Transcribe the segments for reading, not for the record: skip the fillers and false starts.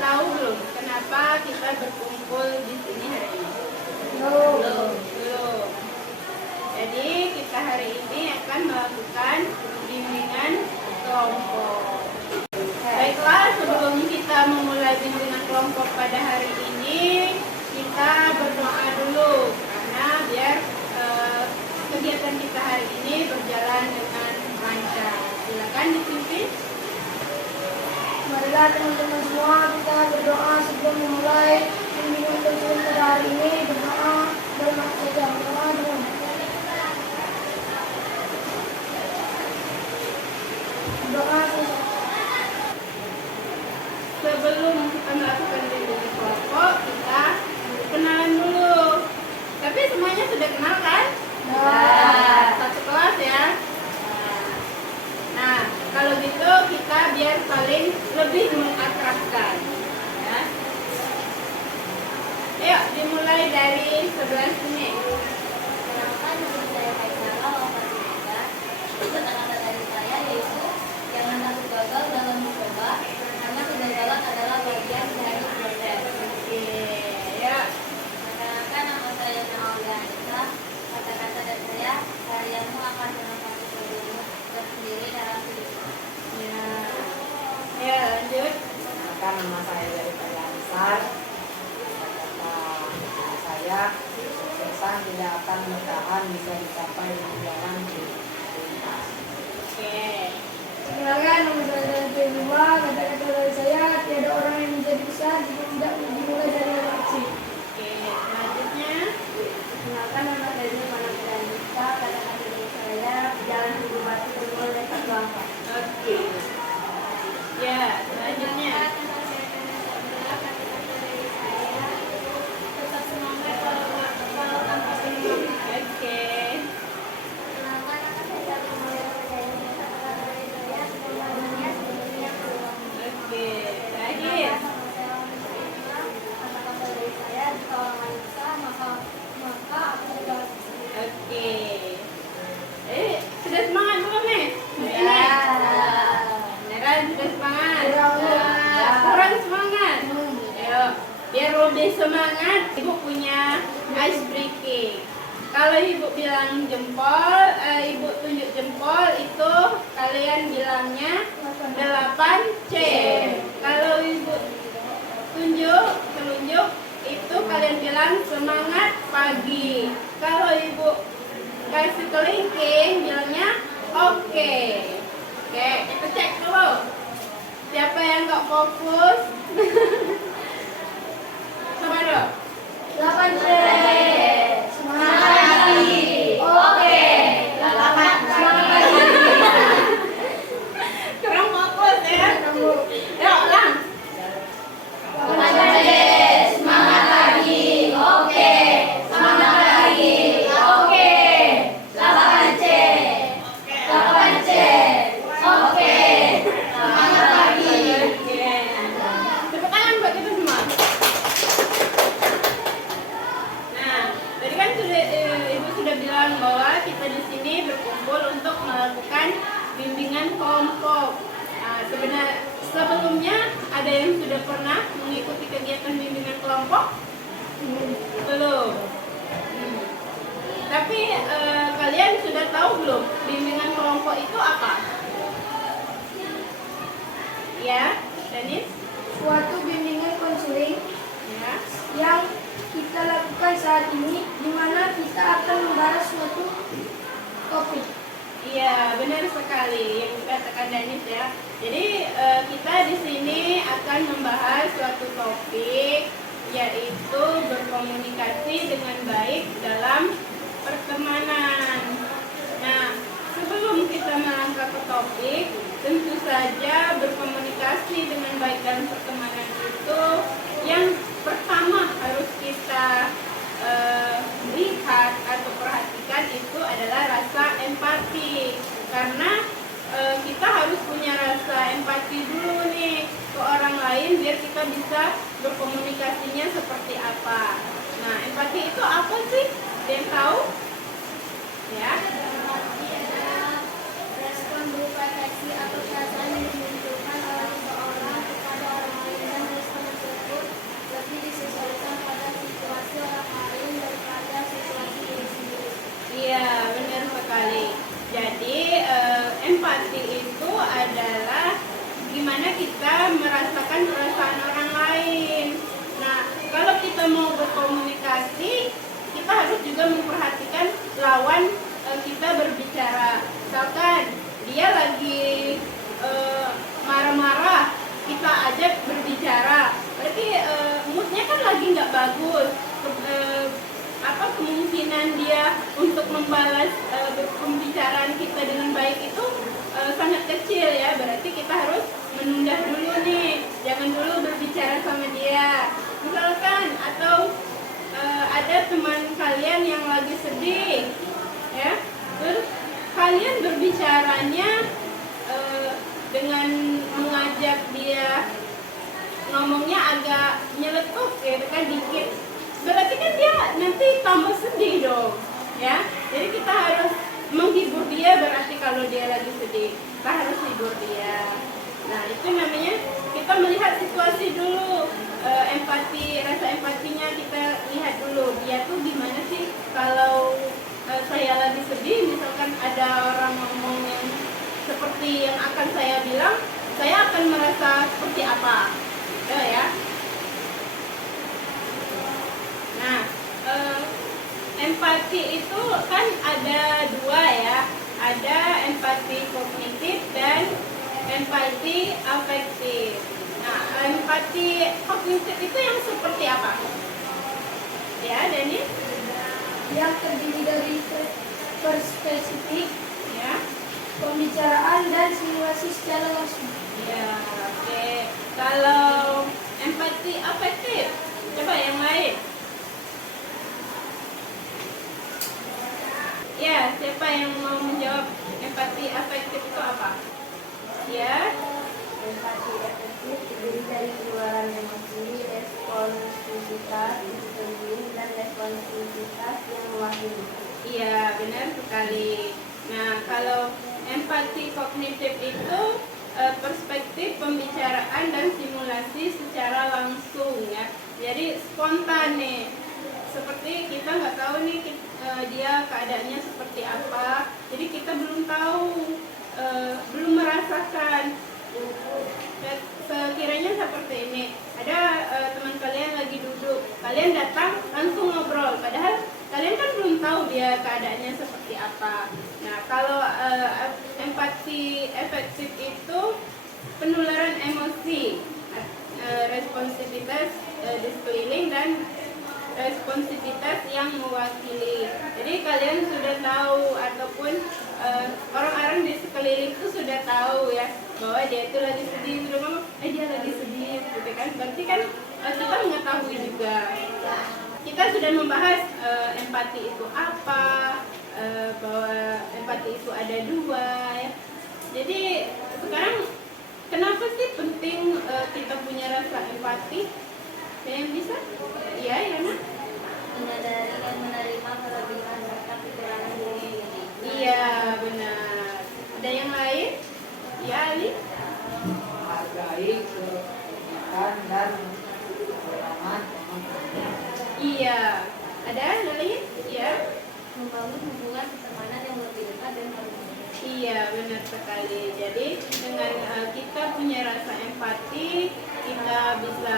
tahu belum kenapa kita berkumpul di sini hari ini? Belum. Jadi kita hari ini akan melakukan bimbingan kelompok. Baiklah, sebelum kita memulai bimbingan kelompok pada hari ini, kita berdoa dulu karena biar kegiatan kita hari ini berjalan dengan lancar. Silakan dipimpin. Marilah teman-teman semua kita berdoa sebelum memulai bimbingan kelompok pada hari ini. Berdoa dengan doa. Sebelum kita melakukan bimbingan kelompok, kita kenalan dulu. Tapi semuanya sudah kenal kan? Nah, satu kelas ya. Nah, kalau gitu kita biar saling lebih mengakrabkan. Ya. Ayo dimulai dari sebelah sini. Kenalkan, nama saya Faisal Alfatihah. Kata-kata dari saya yaitu jangan takut gagal dalam mencoba, karena kegagalan adalah bagian dari proses. Oke, ya. Kenalkan, nama saya Naolia Anissa. Kata-kata dari saya, harianmu akan menempati sebelummu tersendiri dalam hidupmu. Ya. Ya, lanjut. Kenalkan, nama saya dari Ansar. Kata saya, kesuksesan tidak akan bertahan, bisa dicapai dengan jalan pintas. Oke. Perkenalkan, nama saya dari P2. Kata-kata dari saya, tiada orang yang menjadi besar jika tidak dimulai dari yang kecil. Oke, selanjutnya. Kenalkan, nama saya Nurmana Pranita. Kata-kata dari saya, jalan hidup batu bermula dari satu langkah. Oke. Ya, selanjutnya. Tetap semangat kalau tanpa semangat. Oke. Kenalkan, nama saya Nurmana Pranita. Kata-kata dari saya, semuanya seperti yang belum. Oke, terakhir. Kata-kata dari saya, jika orang lain bisa, maka aku juga bisa. Oke. Sudah semangat belum nih? Beneran sudah semangat? Kurang semangat? Ayo, biar lebih semangat, Ibu punya ice breaking. Kalau Ibu bilang jempol, Ibu tunjuk jempol, itu kalian bilangnya 8C. Kalau Ibu telunjuk, itu kalian bilang semangat pagi. Kalau Ibu kasih kelingking, bilangnya oke. Oke, kita cek dulu. Siapa yang nggak fokus? Coba dong. 8C. Semangat pagi. Oke. Semangat pagi. Kurang fokus ya. Yuk, ulang. Semangat pagi. Oke. Semangat pagi. Oke. 8C. 8C. Oke. Semangat pagi. Tepuk tangan buat kita semua. Nah, tadi kan Ibu sudah bilang bahwa kita di sini berkumpul untuk melakukan bimbingan kelompok. Nah, sebelumnya ada yang sudah pernah mengikuti kegiatan bimbingan kelompok? Belum. Tapi kalian sudah tahu belum bimbingan kelompok itu apa? Ya, Danis? Suatu bimbingan konseling Ya. yang kita lakukan saat ini, di mana kita akan membahas suatu topik. Iya, benar sekali yang dikatakan Danis ya. Jadi kita di sini akan membahas suatu topik, yaitu berkomunikasi dengan baik dalam pertemanan. Nah, sebelum kita melangkah ke topik, tentu saja berkomunikasi dengan baik dalam pertemanan itu yang pertama harus kita lihat atau perhatikan itu adalah rasa empati, karena kita harus punya rasa empati dulu nih ke orang lain biar kita bisa berkomunikasinya seperti apa. Nah, empati itu apa sih? Ada yang tahu? Ya. Empati adalah respon berupa ekspresi atau perasaan yang dimunculkan oleh seseorang kepada orang lain dan respon merasakan perasaan orang lain. Nah, kalau kita mau berkomunikasi, kita harus juga memperhatikan lawan kita berbicara. Misalkan dia lagi marah-marah, kita ajak berbicara, berarti moodnya kan lagi nggak bagus. Kemungkinan dia untuk membalas pembicaraan kita dengan baik itu sangat kecil ya. Berarti kita harus menunda dulu nih, jangan dulu berbicara sama dia. Misalkan atau ada teman kalian yang lagi sedih, ya, terus kalian berbicaranya dengan mengajak dia ngomongnya agak nyeletuk gitu kan dikit, berarti kan dia nanti tambah sedih dong, ya. Jadi kita harus menghibur dia, berarti kalau dia lagi sedih kita harus hibur dia. Nah, itu namanya kita melihat situasi dulu, empati, rasa empatinya kita lihat dulu, dia tuh gimana sih kalau saya lagi sedih, misalkan ada orang ngomong yang seperti yang akan saya bilang, saya akan merasa seperti apa, ya. Nah, empati itu kan ada dua ya, ada empati kognitif dan empati afektif. Nah, empati kognitif itu yang seperti apa? Ya, Dani? Yang terdiri dari perspesifik, Ya. pembicaraan dan simulasi secara langsung. Ya, oke. Kalau empati afektif, coba yang lain. Ya, siapa yang mau menjawab empati afektif itu apa? Ya, Empati efektif terdiri dari keluaran emosi, responsivitas, distribusi, dan responsivitas yang mewakili. iya benar sekali. Nah, kalau empati kognitif itu perspektif pembicaraan dan simulasi secara langsung ya. Jadi spontan nih. Seperti kita nggak tahu nih dia keadaannya seperti apa. Jadi kita belum tahu, belum merasakan. Sekiranya seperti ini, ada teman kalian lagi duduk, kalian datang langsung ngobrol, padahal kalian kan belum tahu dia keadaannya seperti apa. Nah, kalau empati efektif itu penularan emosi, responsivitas di sekeliling dan responsivitas yang mewakili. Jadi kalian sudah tahu ataupun orang-orang di sekeliling itu sudah tahu ya bahwa dia itu lagi sedih, sudah ngomong, dia lagi sedih, gitu kan? Berarti kan kita mengetahui juga. Kita sudah membahas empati itu apa, bahwa empati itu ada dua ya. Jadi sekarang kenapa sih penting kita punya rasa empati? Ada yang bisa? Iya, Yana? Menyadari dan menerima kelebihan serta kekurangan diri. Iya, benar. Ada yang lain? Ya, Ali? Menghargai keunikan dan kekurangan teman-teman. Iya. Ada yang lain? Iya. Membangun hubungan pertemanan yang lebih dekat dan harmonis. Iya, benar sekali. Jadi dengan kita punya rasa empati, kita bisa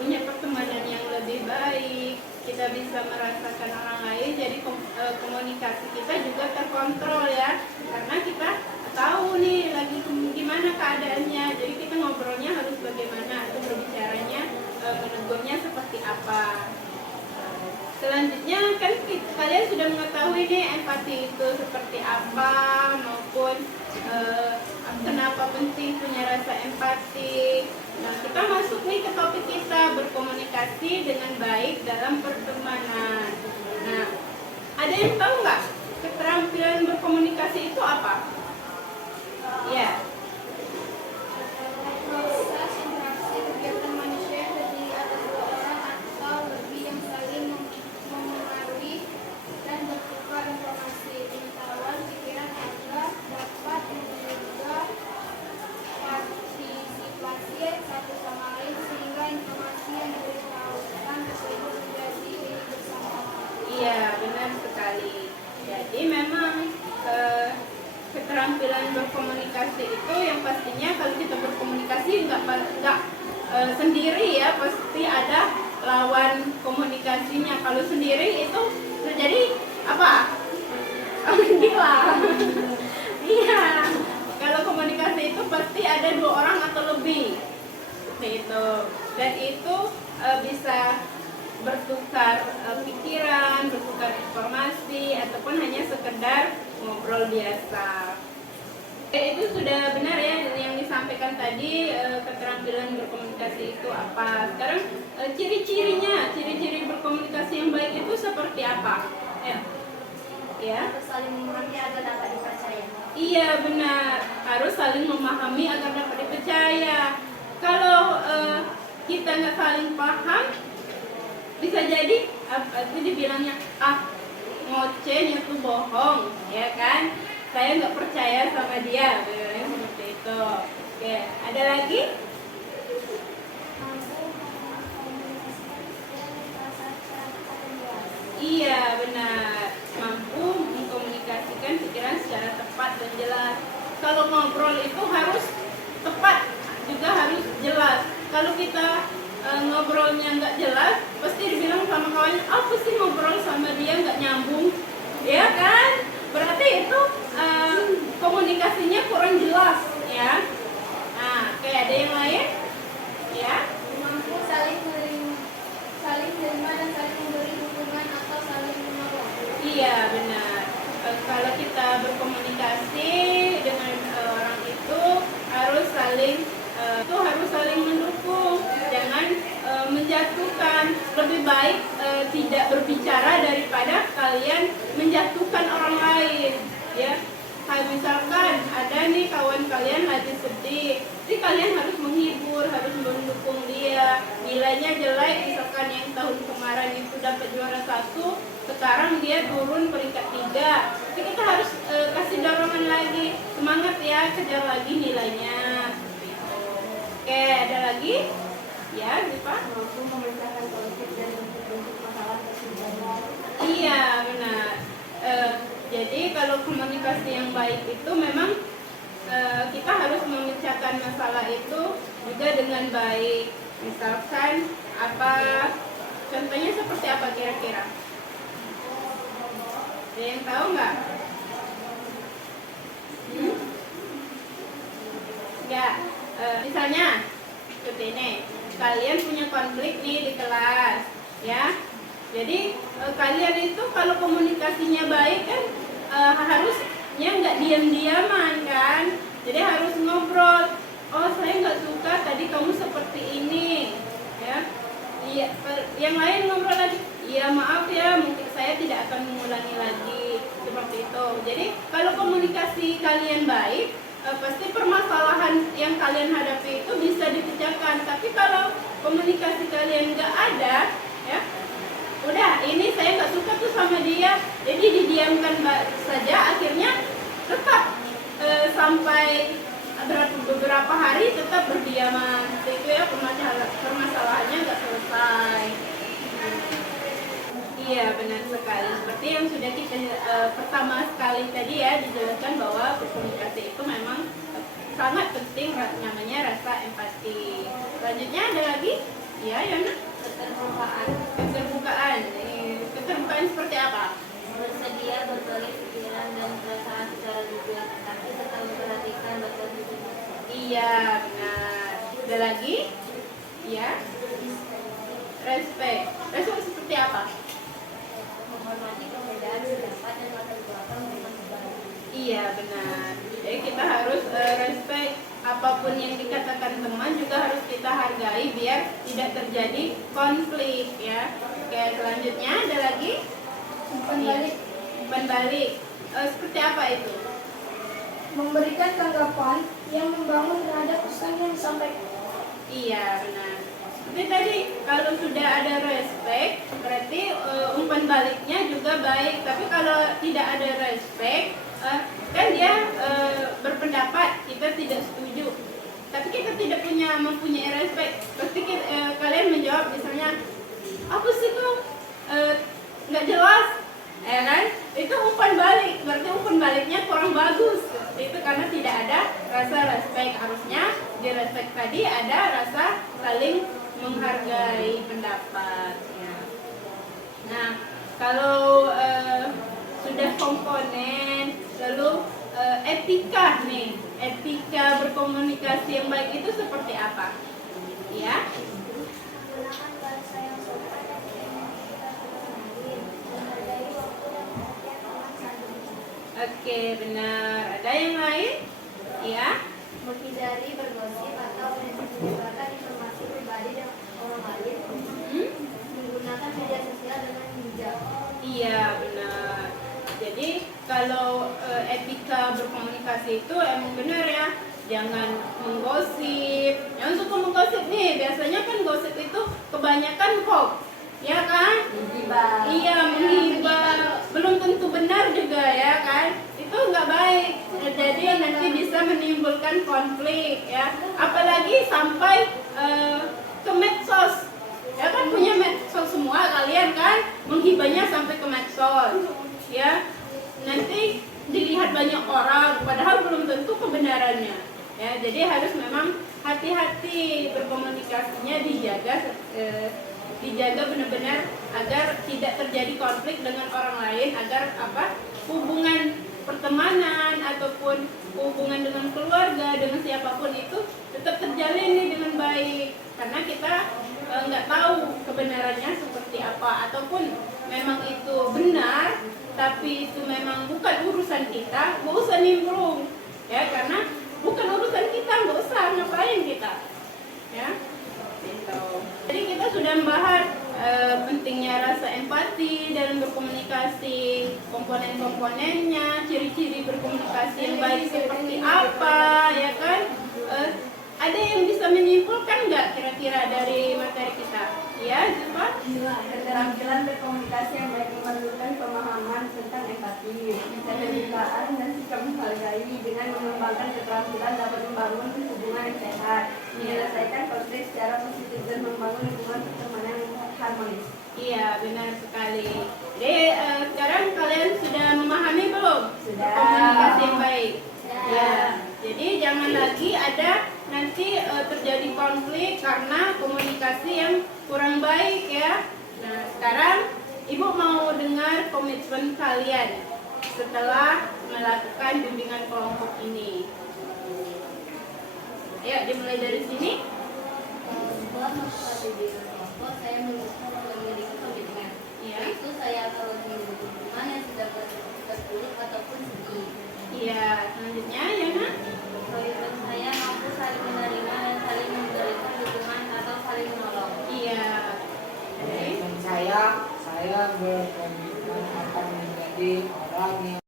punya pertemanan yang lebih baik, kita bisa merasakan orang lain, jadi komunikasi kita juga terkontrol ya, karena kita tahu nih lagi gimana keadaannya, jadi kita ngobrolnya harus bagaimana atau berbicaranya, menegurnya seperti apa. Selanjutnya kan kalian sudah mengetahui nih empati itu seperti apa maupun kenapa penting punya rasa empati. Nah, kita masuk nih ke topik kita, berkomunikasi dengan baik dalam pertemanan. Nah, ada yang tahu nggak keterampilan berkomunikasi itu apa? Ya. Proses interaksi kegiatan manusia yang terdiri atas dua orang atau lebih yang saling memengaruhi dan bertukar informasi, pengetahuan, pikiran agar dapat menjaga partisipasi satu sama lain sehingga informasi yang diberitahukan tersebut menjadi milik bersama. Iya, benar sekali. Jadi memang keterampilan berkomunikasi itu yang pastinya kalau kita berkomunikasi nggak sendiri ya, pasti ada lawan komunikasinya. Kalau sendiri itu terjadi apa? Gila. Iya. Kalau komunikasi itu pasti ada 2 orang atau lebih. Seperti itu. Dan itu bisa bertukar pikiran, bertukar informasi, ataupun hanya sekedar ngobrol biasa. Itu sudah benar ya yang disampaikan tadi, keterampilan berkomunikasi itu apa. Sekarang ciri-cirinya, ciri-ciri berkomunikasi yang baik itu seperti apa? Ya. Harus saling memahami agar dapat dipercaya. Iya benar, harus saling memahami agar dapat dipercaya. Kalau kita nggak saling paham, bisa jadi itu dibilangnya ngoceh, itu bohong, ya kan? Saya nggak percaya sama dia, seperti itu. Oke, ada lagi? Iya benar, mampu mengkomunikasikan pikiran secara tepat dan jelas. Kalau ngobrol itu harus tepat, juga harus jelas. Kalau kita ngobrolnya nggak jelas, pasti dibilang sama kawannya, apa sih ngobrol sama dia nggak nyambung, ya kan? Berarti itu komunikasinya kurang jelas, ya. Nah, kayak ada yang lain, ya? Mampu saling menerima dan saling memberi dukungan atau saling menolong. Iya benar. Kalau kita berkomunikasi dengan orang itu harus saling mendukung, jangan menjatuhkan. Lebih baik tidak berbicara daripada kalian menjatuhkan orang lain, ya. Misalkan ada nih kawan kalian lagi sedih, jadi kalian harus menghibur, harus mendukung dia. Nilainya jelek, misalkan yang tahun kemarin itu dapat juara 1, sekarang dia turun peringkat 3. Jadi kita harus kasih dorongan lagi, semangat ya, kejar lagi nilainya. Oke, ada lagi? Ya, Ziva? Mampu memecahkan konflik dan bentuk masalah tersebut. Iya, benar. Jadi kalau komunikasi yang baik itu memang kita harus memecahkan masalah itu juga dengan baik. Misalkan contohnya seperti apa kira-kira? Ada yang tahu nggak? Ya, misalnya seperti ini. Kalian punya konflik nih di kelas, ya. Jadi kalian itu kalau komunikasinya baik kan harusnya nggak diam-diaman kan. Jadi harus ngobrol. Oh, saya nggak suka tadi kamu seperti ini, ya. Iya, yang lain ngobrol lagi. Iya maaf ya, mungkin saya tidak akan mengulangi lagi seperti itu. Jadi kalau komunikasi kalian baik, pasti permasalahan yang kalian hadapi itu bisa dipecahkan. Tapi kalau komunikasi kalian nggak ada, ya udah ini saya nggak suka tuh sama dia, jadi didiamkan saja, akhirnya tetap sampai beberapa hari tetap berdiaman. Itu ya permasalahannya nggak selesai. Iya benar sekali, seperti yang sudah kita pertama sekali tadi ya dijelaskan bahwa berkomunikasi itu memang sangat penting, namanya rasa empati. Selanjutnya ada lagi? Ya, Yana? Keterbukaan. Keterbukaan seperti apa? Bersedia berbagi pikiran dan perasaan secara jujur, tapi tetap memperhatikan batas masing-masing. Iya benar. Ada lagi? Ya. Respect seperti apa? Menghormati perbedaan pendapat dan latar belakang masing-masing. Iya benar. Jadi kita harus respect, apapun yang dikatakan teman juga harus kita hargai biar tidak terjadi konflik ya. Oke, selanjutnya ada lagi? Umpan balik. Seperti apa itu? Memberikan tanggapan yang membangun terhadap pesan yang disampaikan. Iya benar. Seperti tadi kalau sudah ada respect berarti umpan baliknya juga baik. Tapi kalau tidak ada respect kan dia berpendapat kita tidak setuju. Tapi kita tidak mempunyai respect. Pasti kalian menjawab misalnya apa sih tuh nggak jelas, ya kan? Itu umpan balik. Berarti umpan baliknya kurang bagus. karena tidak ada rasa respect. Harusnya di respect tadi ada rasa saling menghargai pendapat ya. Nah, kalau sudah komponen, lalu etika nih, etika berkomunikasi yang baik itu seperti apa? Ya. Gunakan bahasa yang sopan dan tidak menyakiti orang lain, menghargai waktu dan perhatian orang saat berbicara. Oke, benar. Ada yang lain? Ya. Menghindari bergosip atau menyebarkan informasi pribadi dengan orang lain. Menggunakan media sosial dengan bijak. Iya, benar. Jadi kalau etika berkomunikasi itu emang benar ya. Jangan menggosip. Jangan suka menggosip nih. Biasanya kan gosip itu kebanyakan hoax, ya kan? Menghibah. Iya, menghibah. Belum tentu benar juga ya kan? Itu nggak baik. Jadi nanti bisa menimbulkan konflik ya. Apalagi sampai ke medsos. Ya kan punya medsos semua kalian kan? Menghibahnya sampai ke medsos. Ya. Nanti dilihat banyak orang padahal belum tentu kebenarannya. Ya, jadi harus memang hati-hati berkomunikasinya, dijaga benar-benar agar tidak terjadi konflik dengan orang lain, agar hubungan pertemanan ataupun hubungan dengan keluarga, dengan siapapun itu tetap terjalin nih dengan baik, karena kita nggak tahu kebenarannya seperti apa, ataupun memang itu benar tapi itu memang bukan urusan kita, nggak usah nimbrung ya, karena bukan urusan kita, nggak usah, ngapain kita ya gitu. Jadi kita sudah membahas pentingnya rasa empati dalam berkomunikasi, komponen-komponennya, ciri-ciri berkomunikasi yang baik seperti apa ya kan. Ada yang bisa menyimpulkan nggak kira-kira dari materi kita? Ya, Zulfa? Keterampilan berkomunikasi yang baik memerlukan pemahaman tentang empati, keterbukaan dan sikap menghargai. Dengan mengembangkan keterampilan dapat membangun hubungan yang sehat, menyelesaikan konflik secara positif dan membangun hubungan pertemanan yang harmonis. Iya, benar sekali. Jadi sekarang kalian sudah memahami belum? Sudah. Komunikasi yang baik. Sudah. Ya. Jadi jangan lagi ada nanti terjadi konflik karena komunikasi yang kurang baik ya. Nah, sekarang Ibu mau dengar komitmen kalian setelah melakukan bimbingan kelompok ini. Ayo, dimulai dari sini. Setelah melakukan bimbingan kelompok, saya memiliki komitmen. Iya. Yaitu saya akan memiliki hubungan yang sudah terpuruk ataupun sedih. Iya, selanjutnya Yana. Komitmen saya mampu saling menerima dan saling memberikan dukungan atau saling menolong. Iya. Oke. Dan saya berkomitmen akan menjadi orang yang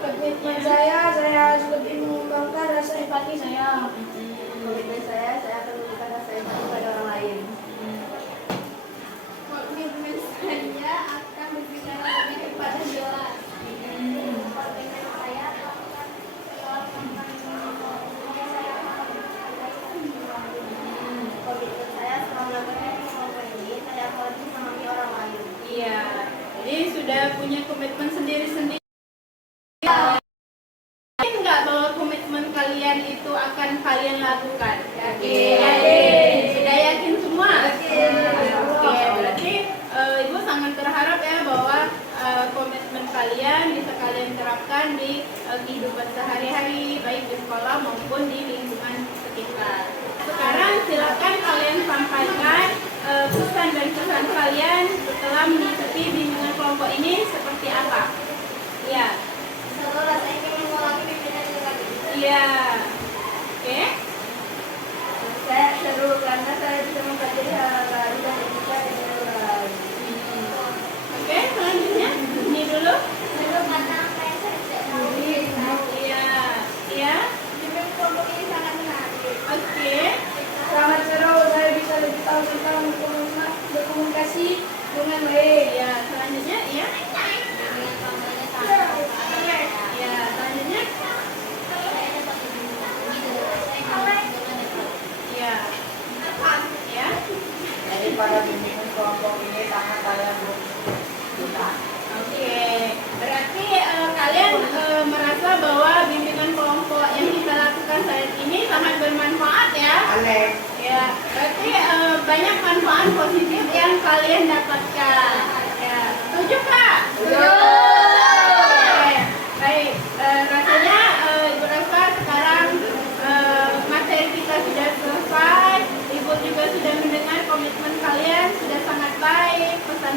Komitmen saya harus lebih mengembangkan rasa empati saya. Komitmen saya akan memberikan rasa empati pada orang lain. Komitmen saya akan berbicara lebih kepada jelas. Komitmen saya akan Komitmen saya setelah melakukan kelompok ini, saya akan lebih memahami orang lain. Iya. Jadi sudah punya komitmen sendiri-sendiri. Yakin nggak bahwa komitmen kalian itu akan kalian lakukan? Yakin. Sudah yakin semua? Oke, berarti Ibu sangat berharap ya bahwa komitmen kalian bisa kalian terapkan di kehidupan sehari-hari, baik di sekolah maupun di lingkungan sekitar. Sekarang silakan kalian sampaikan pesan dan kesan kalian setelah mengikuti bimbingan kelompok ini seperti apa? Ya. Seru rasanya ingin mengulangi bimbingan itu lagi. Iya. Oke. Saya seru karena saya bisa mempelajari hal-hal baru dan berbicara dengan orang lain. Oke, selanjutnya ini dulu. Seru karena apa yang saya tidak tahu. Iya. Iya. Bimbingan kelompok ini sangat menarik. Oke. Sangat seru, saya bisa lebih tahu tentang berkomunikasi dengan baik. Iya, selanjutnya iya. Dengan kampanye tanpa Iya, selanjutnya. saya dapat berkomunikasi dengan dekat. Iya. Ya. daripada bimbingan kelompok ini sangat kalian berguna. Oke. Berarti kalian merasa bahwa pengalaman positif yang kalian dapatkan. Ya, setuju Kak? Setuju. Oke, baik. Rasanya Ibu Rafa sekarang materi kita sudah selesai. Ibu juga sudah mendengar komitmen kalian sudah sangat baik. Pesan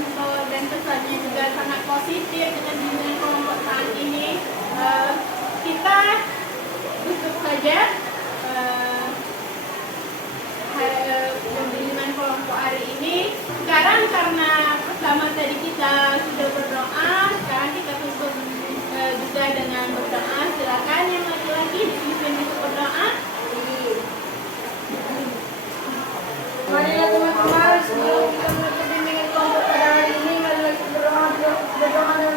dan pesannya juga sangat positif dengan bimbingan kelompok saat ini. Kita tutup saja bimbingan kelompok hari ini. Sekarang karena pertama tadi kita sudah berdoa, sekarang kita tutup juga dengan berdoa. Silakan yang laki-laki dipimpin untuk berdoa. Marilah teman-teman, sebelum kita menutup bimbingan kelompok pada hari ini, mari kita berdoa dengan